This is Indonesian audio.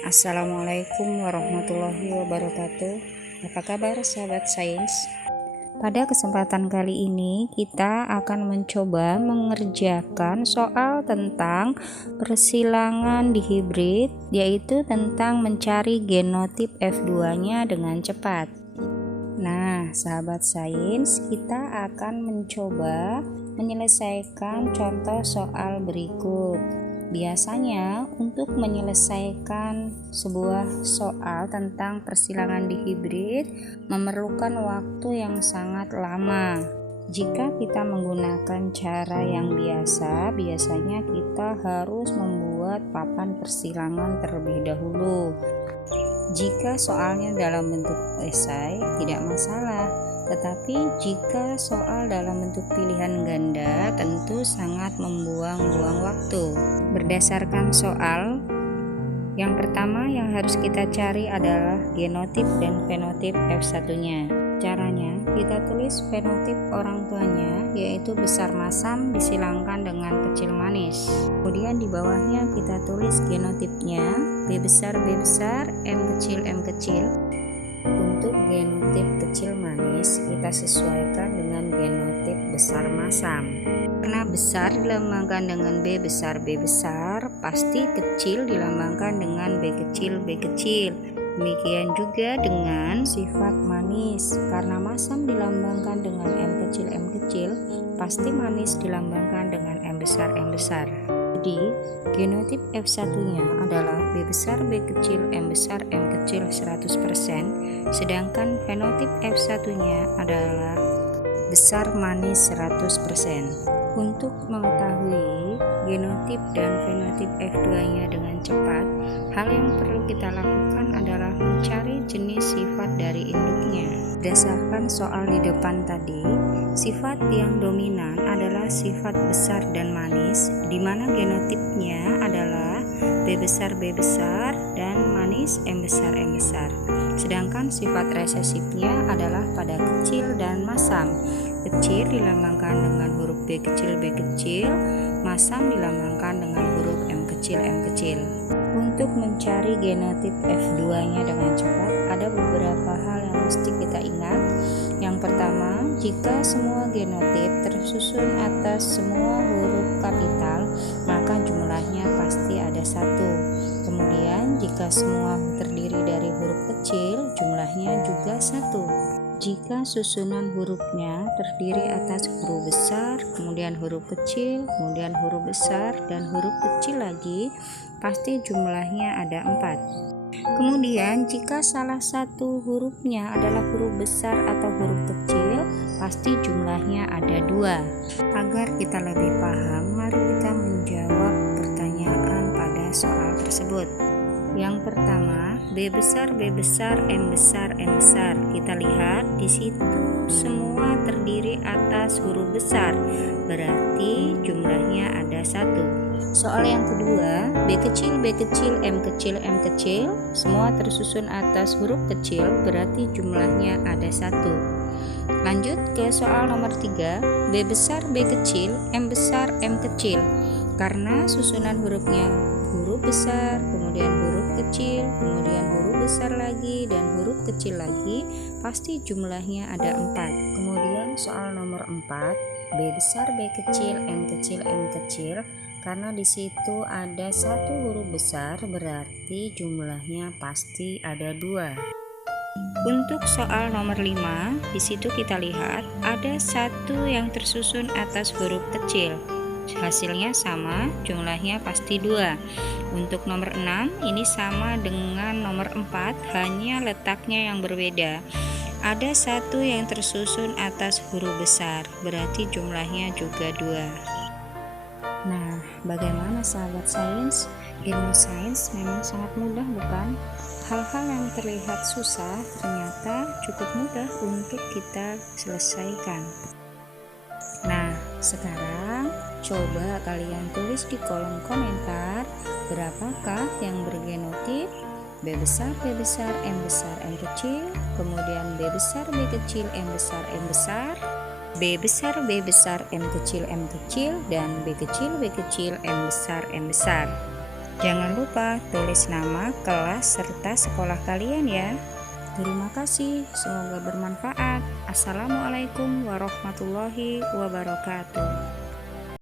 Assalamualaikum warahmatullahi wabarakatuh. Apa kabar sahabat sains? Pada kesempatan kali ini kita akan mencoba mengerjakan soal tentang persilangan dihibrid, yaitu tentang mencari genotip F2-nya dengan cepat. Nah, sahabat sains, kita akan mencoba menyelesaikan contoh soal berikut. Biasanya untuk menyelesaikan sebuah soal tentang persilangan dihibrid memerlukan waktu yang sangat lama. Jika kita menggunakan cara yang biasa, biasanya kita harus membuat papan persilangan terlebih dahulu. Jika soalnya dalam bentuk esai, tidak masalah. Tetapi jika soal dalam bentuk pilihan ganda, tentu sangat membuang-buang waktu. Berdasarkan soal, yang pertama yang harus kita cari adalah genotip dan fenotip F1-nya. Caranya, kita tulis fenotip orang tuanya, yaitu besar masam disilangkan dengan kecil manis. Kemudian di bawahnya kita tulis genotipnya, B besar, M kecil. Untuk genotip kecil manis, kita sesuaikan dengan genotip besar masam. Karena besar dilambangkan dengan B besar, pasti kecil dilambangkan dengan B kecil. Demikian juga dengan sifat manis. Karena masam dilambangkan dengan M kecil, pasti manis dilambangkan dengan M besar. Jadi, genotip F1-nya adalah B besar, M besar, M kecil 100%, sedangkan fenotip F1-nya adalah besar manis 100%. Untuk mengetahui genotip dan fenotip F2-nya dengan cepat, hal yang perlu kita lakukan adalah mencari jenis sifat dari induknya. Berdasarkan soal di depan tadi, sifat yang dominan adalah sifat besar dan manis, di mana genotipnya adalah B besar, dan manis M besar. Sedangkan sifat resesifnya adalah pada kecil dan masam. Kecil dilambangkan dengan huruf B kecil, masam dilambangkan dengan huruf M kecil. Untuk mencari genotip F2-nya dengan cepat, ada beberapa hal yang mesti kita ingat. Yang pertama, jika semua genotip tersusun atas semua huruf kapital, maka jumlahnya pasti ada 1. Kemudian, jika semua terdiri dari huruf kecil, jumlahnya juga 1. Jika susunan hurufnya terdiri atas huruf besar, kemudian huruf kecil, kemudian huruf besar, dan huruf kecil lagi, pasti jumlahnya ada 4. Kemudian jika salah satu hurufnya adalah huruf besar atau huruf kecil, pasti jumlahnya ada 2. Agar kita lebih paham, mari kita menjawab pertanyaan pada soal tersebut. Yang pertama, B besar, M besar. Kita lihat di situ semua terdiri atas huruf besar, berarti jumlahnya ada 1. Soal yang kedua, B kecil, M kecil, semua tersusun atas huruf kecil, berarti jumlahnya ada 1. Lanjut ke soal nomor 3, B besar, M besar, M kecil. Karena susunan hurufnya huruf besar, kemudian huruf kecil, kemudian huruf besar lagi, dan huruf kecil lagi, pasti jumlahnya ada 4. Kemudian soal nomor 4, B besar, M kecil. Karena di situ ada 1 huruf besar, berarti jumlahnya pasti ada 2. Untuk soal nomor 5, di situ kita lihat ada 1 yang tersusun atas huruf kecil. Hasilnya sama, jumlahnya pasti 2. Untuk nomor 6, ini sama dengan nomor 4, hanya letaknya yang berbeda. Ada 1 yang tersusun atas huruf besar, berarti jumlahnya juga 2. Nah, bagaimana sahabat sains? Ilmu sains memang sangat mudah, bukan? Hal-hal yang terlihat susah ternyata cukup mudah untuk kita selesaikan. Nah, sekarang coba kalian tulis di kolom komentar berapakah yang bergenotip B besar, M besar, M kecil, kemudian B besar, M besar, B besar, B besar, M kecil, dan B kecil, M besar, M besar. Jangan lupa tulis nama, kelas, serta sekolah kalian ya. Terima kasih, semoga bermanfaat. Assalamualaikum warahmatullahi wabarakatuh.